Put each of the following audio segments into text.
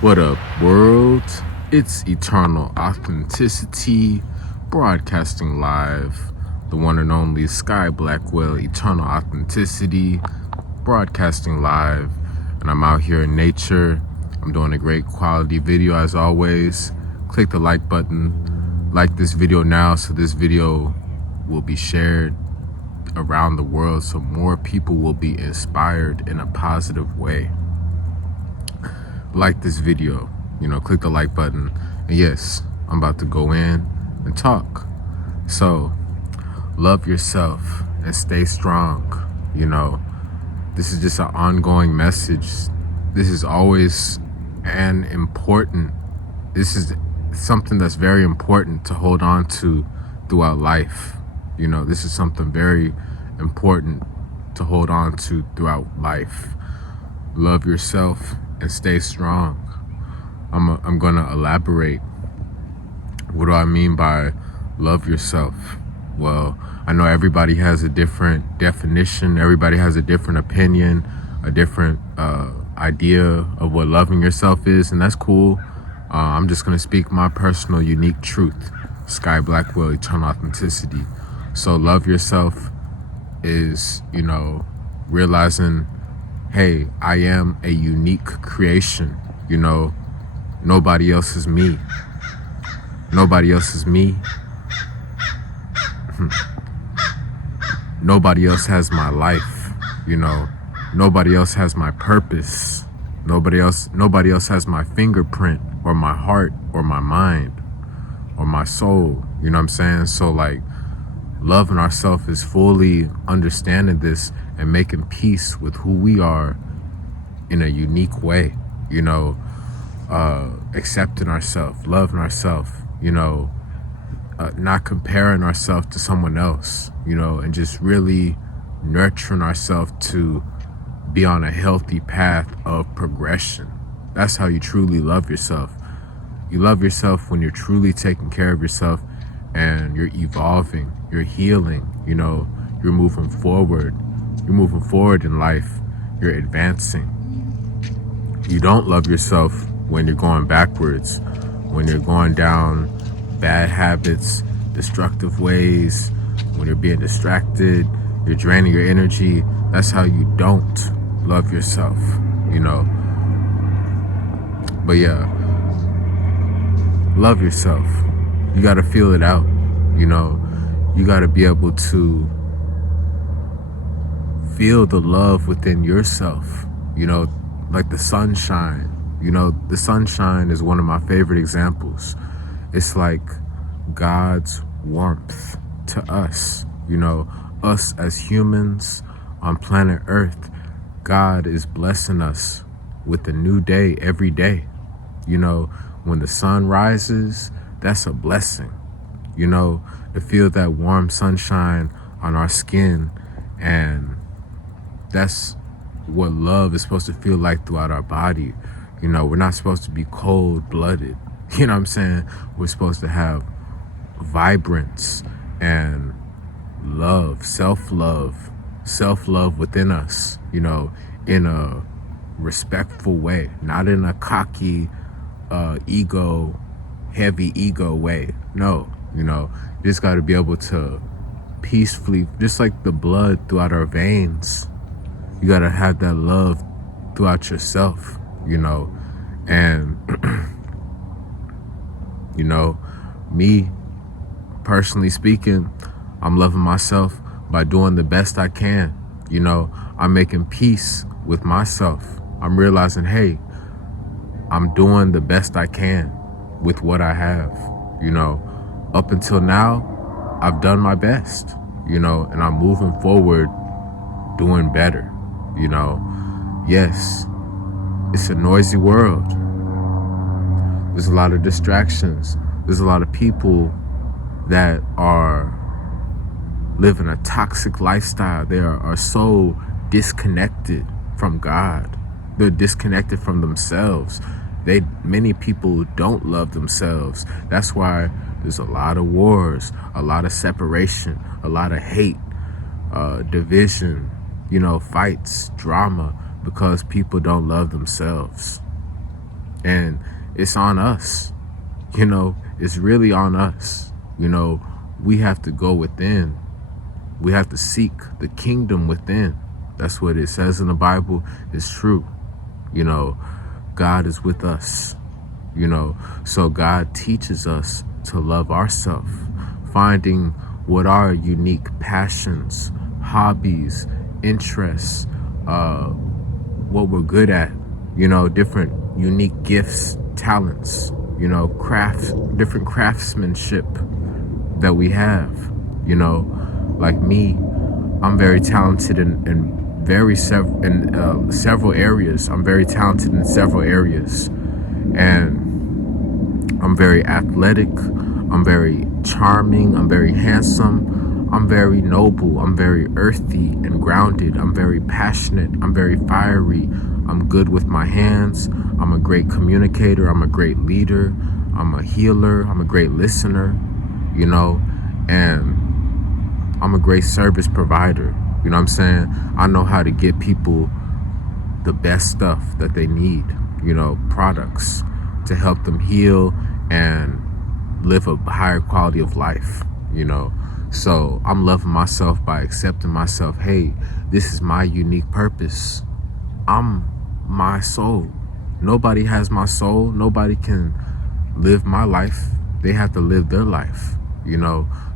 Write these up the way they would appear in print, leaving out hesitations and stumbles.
What up, world? It's Eternal Authenticity, broadcasting live. The one and only Sky Blackwell, Eternal Authenticity, broadcasting live. And I'm out here in nature. I'm doing a great quality video as always. Click the like button. Like this video now so this video will be shared around the world so more people will be inspired in a positive way. Like this video, click the like button. And yes, I'm about to go in and talk. So love yourself and stay strong. This is just an ongoing message. This is always this is something that's very important to hold on to throughout life. This is something very important to hold on to throughout life. Love yourself and stay strong. I'm gonna elaborate. What do I mean by love yourself? Well, I know everybody has a different definition. Everybody has a different opinion, a different idea of what loving yourself is, and that's cool. I'm just gonna speak my personal unique truth. Sky Blackwell, Eternal Authenticity. So love yourself is, realizing, hey, I am a unique creation. Nobody else is me. Nobody else is me. Nobody else has my life. Nobody else has my purpose. Nobody else has my fingerprint or my heart or my mind or my soul. You know what I'm saying? So loving ourselves is fully understanding this and making peace with who we are in a unique way, accepting ourselves, loving ourselves, not comparing ourselves to someone else, and just really nurturing ourselves to be on a healthy path of progression. That's how you truly love yourself. You love yourself when you're truly taking care of yourself and you're evolving, you're healing, you're moving forward. You're moving forward in life. You're advancing. You don't love yourself when you're going backwards, when you're going down bad habits, destructive ways, when you're being distracted, you're draining your energy. That's how you don't love yourself, But yeah, love yourself. You got to feel it out, You got to be able to feel the love within yourself, like the sunshine. The sunshine is one of my favorite examples. It's like God's warmth to us, us as humans on planet Earth. God is blessing us with a new day every day. When the sun rises, that's a blessing, to feel that warm sunshine on our skin. And that's what love is supposed to feel like throughout our body. We're not supposed to be cold-blooded. You know what I'm saying? We're supposed to have vibrance and love, self-love within us, in a respectful way, not in a cocky, heavy ego way. No, you just got to be able to peacefully, just like the blood throughout our veins, you got to have that love throughout yourself, and me personally speaking, I'm loving myself by doing the best I can. I'm making peace with myself. I'm realizing, hey, I'm doing the best I can with what I have. Up until now, I've done my best, and I'm moving forward doing better. Yes, it's a noisy world. There's a lot of distractions. There's a lot of people that are living a toxic lifestyle. They are so disconnected from God. They're disconnected from themselves. Many people don't love themselves. That's why there's a lot of wars, a lot of separation, a lot of hate, division, fights, drama, because people don't love themselves. And it's on us. It's really on us. We have to go within. We have to seek the kingdom within. That's what it says in the Bible. It's true. God is with us. So God teaches us to love ourselves, finding what our unique passions, hobbies, interests, what we're good at, different unique gifts, talents, different craftsmanship that we have. Like me, I'm very talented in several areas. I'm very talented in several areas, and I'm very athletic. I'm very charming. I'm very handsome. I'm very noble. I'm very earthy and grounded. I'm very passionate. I'm very fiery. I'm good with my hands. I'm a great communicator. I'm a great leader. I'm a healer. I'm a great listener, and I'm a great service provider. You know what I'm saying? I know how to get people the best stuff that they need, products to help them heal and live a higher quality of life, So I'm loving myself by accepting myself. Hey, this is my unique purpose. I'm my soul. Nobody has my soul. Nobody can live my life. They have to live their life,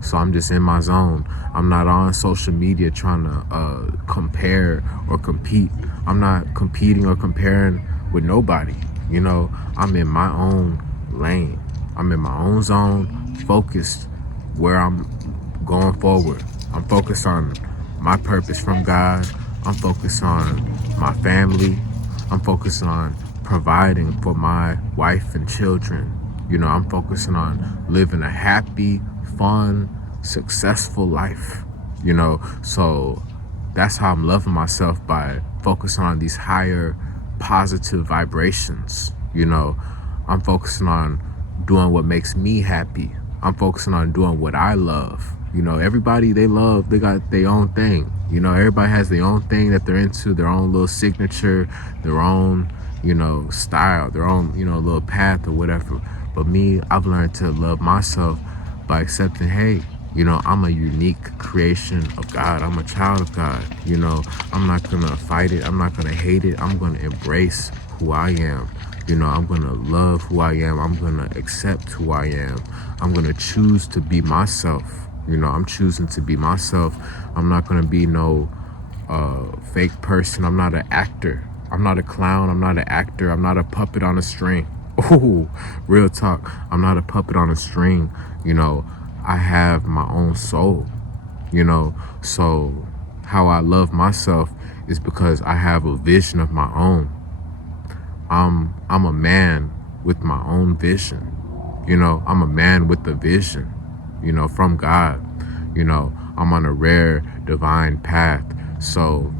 So I'm just in my zone. I'm not on social media trying to compare or compete. I'm not competing or comparing with nobody. I'm in my own lane. I'm in my own zone, focused where I'm going forward. I'm focused on my purpose from God. I'm focused on my family. I'm focused on providing for my wife and children. I'm focusing on living a happy, fun, successful life. So that's how I'm loving myself, by focusing on these higher positive vibrations. I'm focusing on doing what makes me happy. I'm focusing on doing what I love. Everybody they got their own thing. Everybody has their own thing that they're into, their own little signature, their own, style, their own, little path or whatever. But me, I've learned to love myself by accepting, hey, I'm a unique creation of God. I'm a child of God. I'm not going to fight it. I'm not going to hate it. I'm going to embrace who I am. I'm going to love who I am. I'm going to accept who I am. I'm going to choose to be myself. I'm choosing to be myself. I'm not going to be no fake person. I'm not an actor. I'm not a clown. I'm not an actor. I'm not a puppet on a string. Oh, real talk. I'm not a puppet on a string. I have my own soul. So how I love myself is because I have a vision of my own. I'm a man with my own vision. I'm a man with a vision, from God. I'm on a rare divine path. So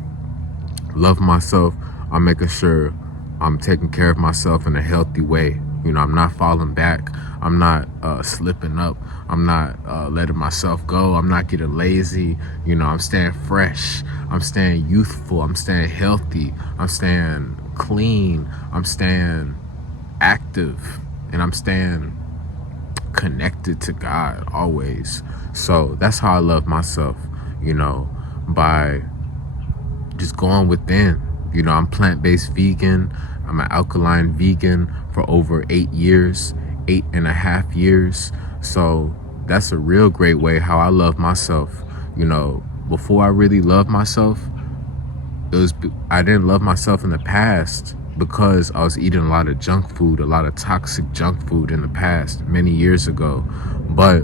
love myself. I'm making sure I'm taking care of myself in a healthy way. I'm not falling back. I'm not slipping up. I'm not letting myself go. I'm not getting lazy. I'm staying fresh. I'm staying youthful. I'm staying healthy. I'm staying clean. I'm staying active. And I'm staying connected to God always. So that's how I love myself, by just going within. I'm plant-based vegan. I'm an alkaline vegan for over 8 years, 8.5 years. So that's a real great way how I love myself. Before I really loved myself, I didn't love myself in the past because I was eating a lot of junk food, a lot of toxic junk food in the past, many years ago. But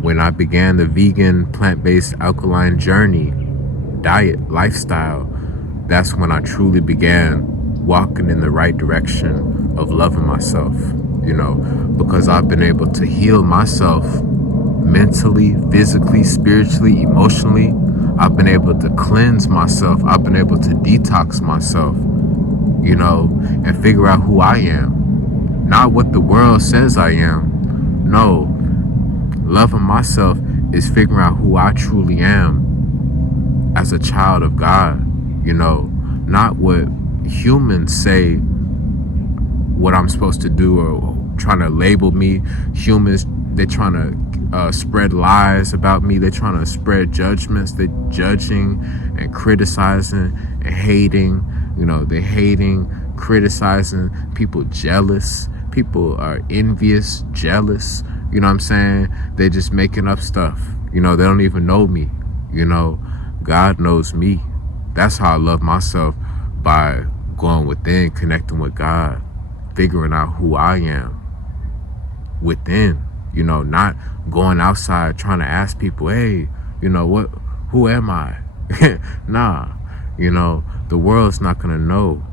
when I began the vegan, plant-based, alkaline journey, diet, lifestyle, that's when I truly began walking in the right direction of loving myself, because I've been able to heal myself mentally, physically, spiritually, emotionally. I've been able to cleanse myself. I've been able to detox myself, and figure out who I am. Not what the world says I am. No, loving myself is figuring out who I truly am as a child of God, not what humans say what I'm supposed to do, or trying to label me. Humans, they're trying to spread lies about me. They're trying to spread judgments. They're judging and criticizing and hating. They're hating, criticizing. People jealous. People are envious, jealous. You know what I'm saying? They're just making up stuff. They don't even know me. God knows me. That's how I love myself, by going within, connecting with God, figuring out who I am within, not going outside trying to ask people, hey, who am I? Nah, the world's not going to know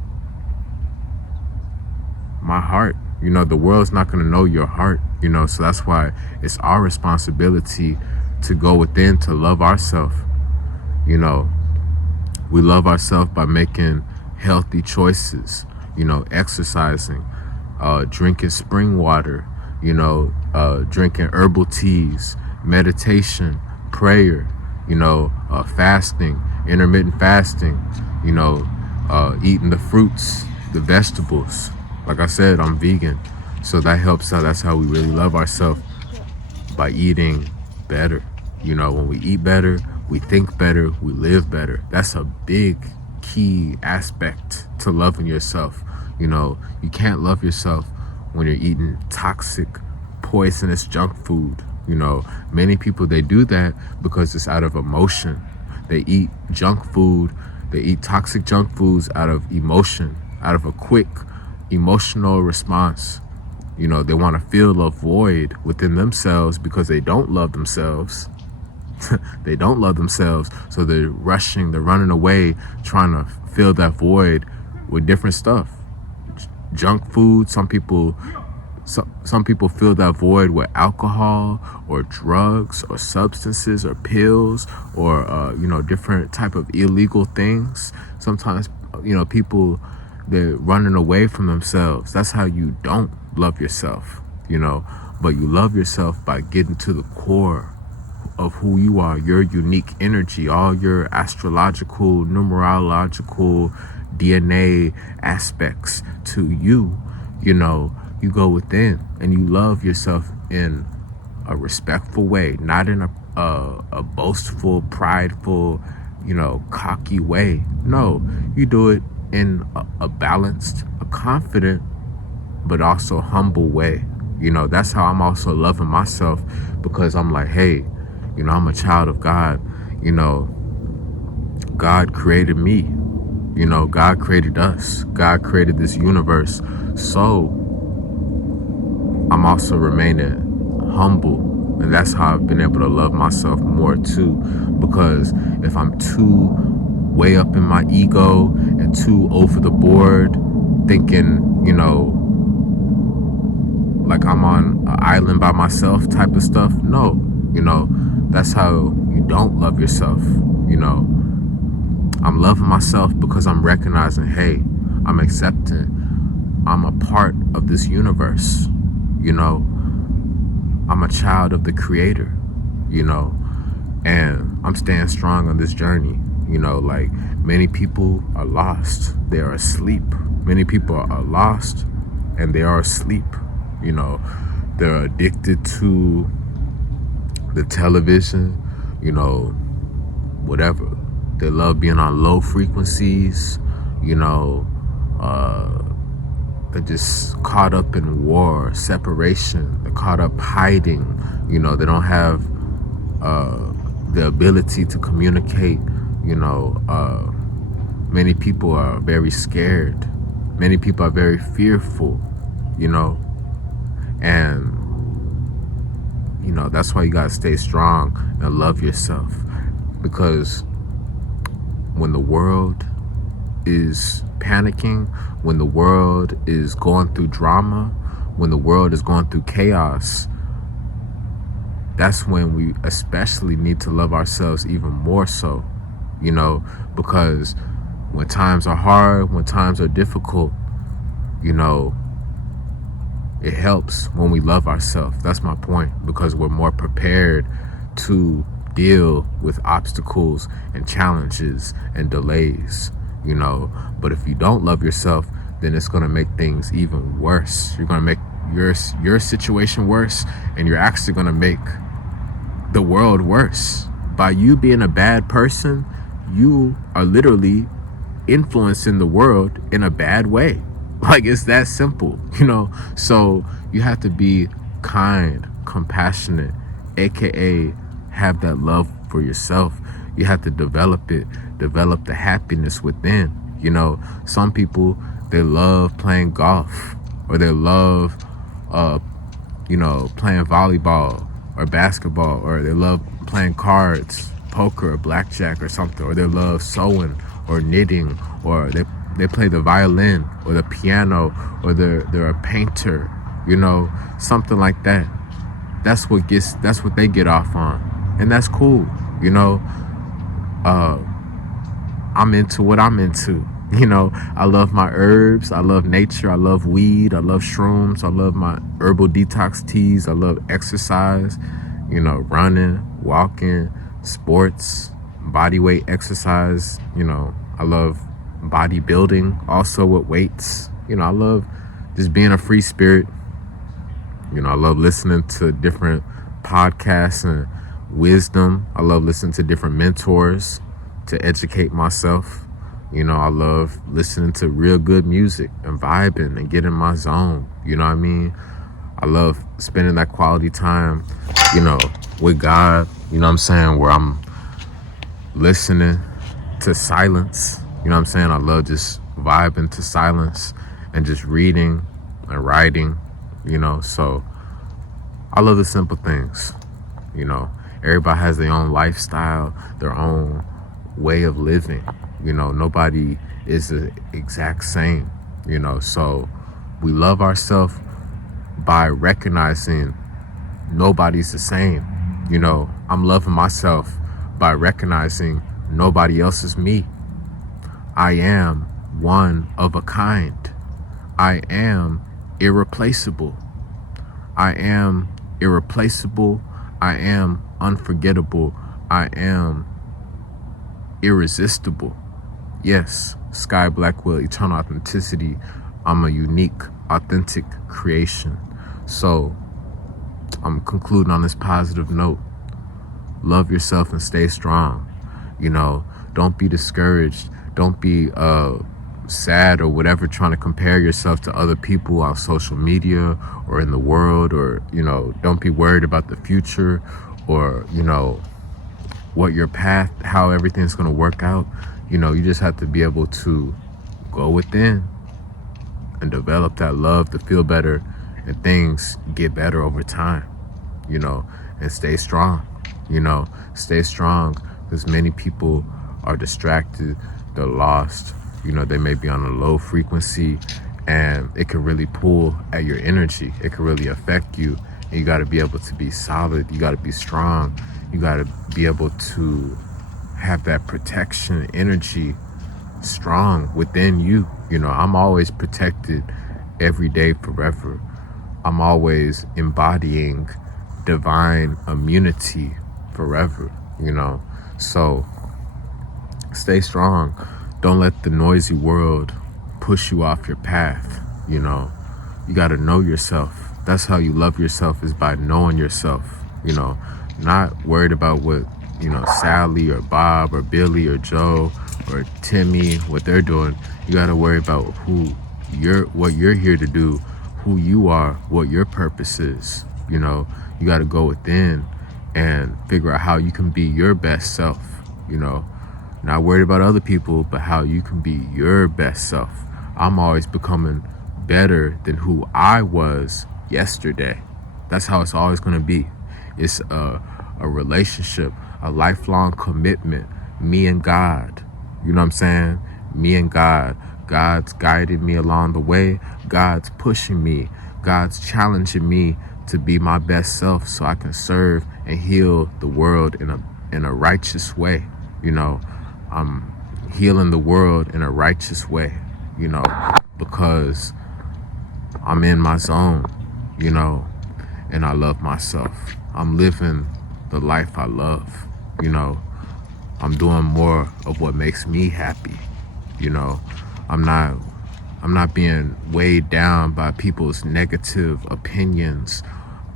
my heart. The world's not going to know your heart, so that's why it's our responsibility to go within, to love ourselves. We love ourselves by making healthy choices, exercising, drinking spring water, drinking herbal teas, meditation, prayer, fasting, intermittent fasting, eating the fruits, the vegetables. Like I said, I'm vegan, so that helps out. That's how we really love ourselves, by eating better. When we eat better, we think better, we live better. That's a big key aspect to loving yourself. You can't love yourself when you're eating toxic, poisonous junk food. Many people, they do that because it's out of emotion. They eat junk food, they eat toxic junk foods out of emotion, out of a quick emotional response. They want to fill a void within themselves because they don't love themselves. They don't love themselves, so they're rushing, they're running away, trying to fill that void with different stuff. Junk food. Some people fill that void with alcohol or drugs or substances or pills or different type of illegal things. Sometimes people, they're running away from themselves. That's how you don't love yourself, but you love yourself by getting to the core of who you are, your unique energy, all your astrological, numerological, DNA aspects to you. You go within and you love yourself in a respectful way, not in a boastful, prideful, cocky way. No, you do it in a balanced, a confident, but also humble way. That's how I'm also loving myself, because I'm like, hey, I'm a child of God. God created me. God created us. God created this universe. So I'm also remaining humble. And that's how I've been able to love myself more too. Because if I'm too way up in my ego and too over the board, thinking, like I'm on an island by myself type of stuff, no. That's how you don't love yourself. I'm loving myself because I'm recognizing, hey, I'm accepting, I'm a part of this universe. I'm a child of the Creator, and I'm staying strong on this journey. Like, many people are lost, they are asleep. Many people are lost and they are asleep. They're addicted to the television, whatever. They love being on low frequencies, they're just caught up in war, separation. They're caught up hiding. They don't have the ability to communicate. Many people are very scared. Many people are very fearful, and that's why you gotta stay strong and love yourself. Because when the world is panicking, when the world is going through drama, when the world is going through chaos, that's when we especially need to love ourselves even more so, because when times are hard, when times are difficult, it helps when we love ourselves. That's my point, because we're more prepared to deal with obstacles and challenges and delays, But if you don't love yourself, then it's going to make things even worse. You're going to make your situation worse, and you're actually going to make the world worse. By you being a bad person, you are literally influencing the world in a bad way. Like, it's that simple, So you have to be kind, compassionate, aka have that love for yourself. You have to develop the happiness within. Some people, they love playing golf, or they love playing volleyball or basketball, or they love playing cards, poker or blackjack or something, or they love sewing or knitting, or they play the violin or the piano, or they're a painter, something like that. That's what they get off on, and that's cool. I'm into what I'm into. I love my herbs. I love nature. I love weed. I love shrooms. I love my herbal detox teas. I love exercise, running, walking, sports, body weight exercise. I love bodybuilding also with weights. I love just being a free spirit. I love listening to different podcasts and wisdom. I love listening to different mentors to educate myself. I love listening to real good music and vibing and getting in my zone. You know what I mean? I love spending that quality time, with God, where I'm listening to silence. I love just vibing to silence and just reading and writing, so I love the simple things. Everybody has their own lifestyle, their own way of living. Nobody is the exact same, so we love ourselves by recognizing nobody's the same. I'm loving myself by recognizing nobody else is me. I am one of a kind. I am irreplaceable. I am irreplaceable. I am unforgettable. I am irresistible. Yes, Sky Blackwell, eternal authenticity. I'm a unique, authentic creation. So I'm concluding on this positive note. Love yourself and stay strong. Don't be discouraged. Don't be sad or whatever trying to compare yourself to other people on social media or in the world, or don't be worried about the future, or what your path, how everything's going to work out. You just have to be able to go within and develop that love to feel better, and things get better over time, and stay strong. Stay strong, because many people are distracted, they're lost, they may be on a low frequency, and it can really pull at your energy. It can really affect you, and you got to be able to be solid. You got to be strong. You got to be able to have that protection energy strong within you. I'm always protected every day, forever. I'm always embodying divine immunity forever, So stay strong. Don't let the noisy world push you off your path. You got to know yourself. That's how you love yourself, is by knowing yourself. Not worried about what Sally or Bob or Billy or Joe or Timmy, what they're doing. You got to worry about what you're here to do, who you are, what your purpose is. You got to go within and figure out how you can be your best self. Not worried about other people, but how you can be your best self. I'm always becoming better than who I was yesterday. That's how it's always going to be. It's a relationship, a lifelong commitment. Me and God. You know what I'm saying? Me and God. God's guiding me along the way. God's pushing me. God's challenging me to be my best self, so I can serve and heal the world in a righteous way. I'm healing the world in a righteous way, because I'm in my zone, and I love myself. I'm living the life I love, I'm doing more of what makes me happy, I'm not I'm not being weighed down by people's negative opinions.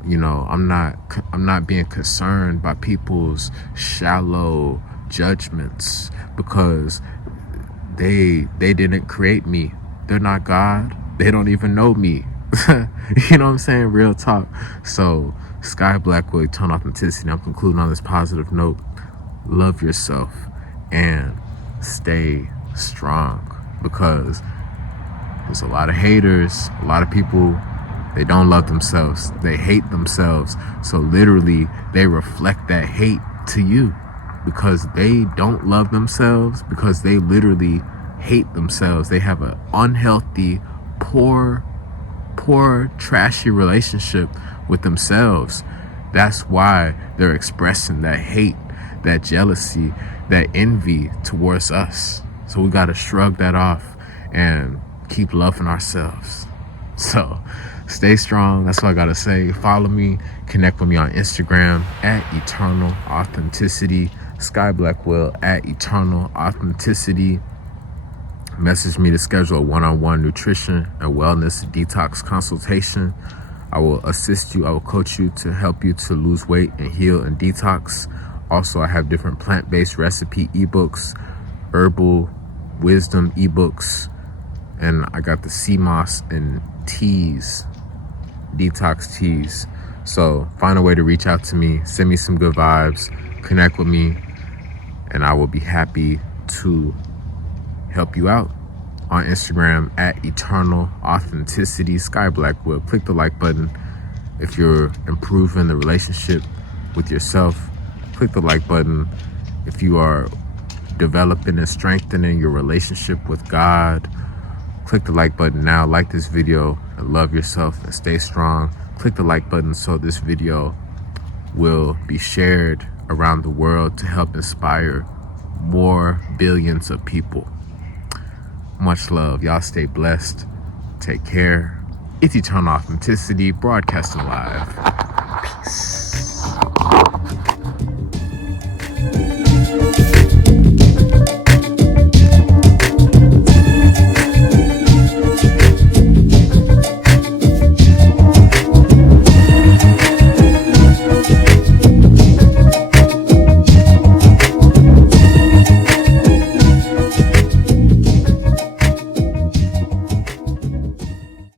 I'm not being concerned by people's shallow judgments, because they didn't create me. They're not God. They don't even know me. You know what I'm saying? Real talk. So, Sky Blackwell, Eternal Authenticity. I'm concluding on this positive note. Love yourself and stay strong, because there's a lot of haters, a lot of people, they don't love themselves. They hate themselves. So literally, they reflect that hate to you, because they don't love themselves, because they literally hate themselves. They have an unhealthy, poor, trashy relationship with themselves. That's why they're expressing that hate, that jealousy, that envy towards us. So we got to shrug that off and keep loving ourselves. So stay strong. That's all I got to say. Follow me, connect with me on Instagram at Eternal Authenticity, Sky Blackwell at Eternal Authenticity. Message me to schedule a one-on-one nutrition and wellness detox consultation. I will assist you. I will coach you to help you to lose weight and heal and detox. Also, I have different plant-based recipe ebooks, herbal wisdom ebooks, and I got the sea moss and teas, detox teas. So find a way to reach out to me, send me some good vibes, connect with me, and I will be happy to help you out. On Instagram at Eternal Authenticity, Sky Blackwell. Click the like button if you're improving the relationship with yourself. Click the like button if you are developing and strengthening your relationship with God. Click the like button now. Like this video and love yourself and stay strong. Click the like button so this video will be shared around the world to help inspire more billions of people. Much love. Y'all stay blessed. Take care. It's Eternal Authenticity, broadcasting live.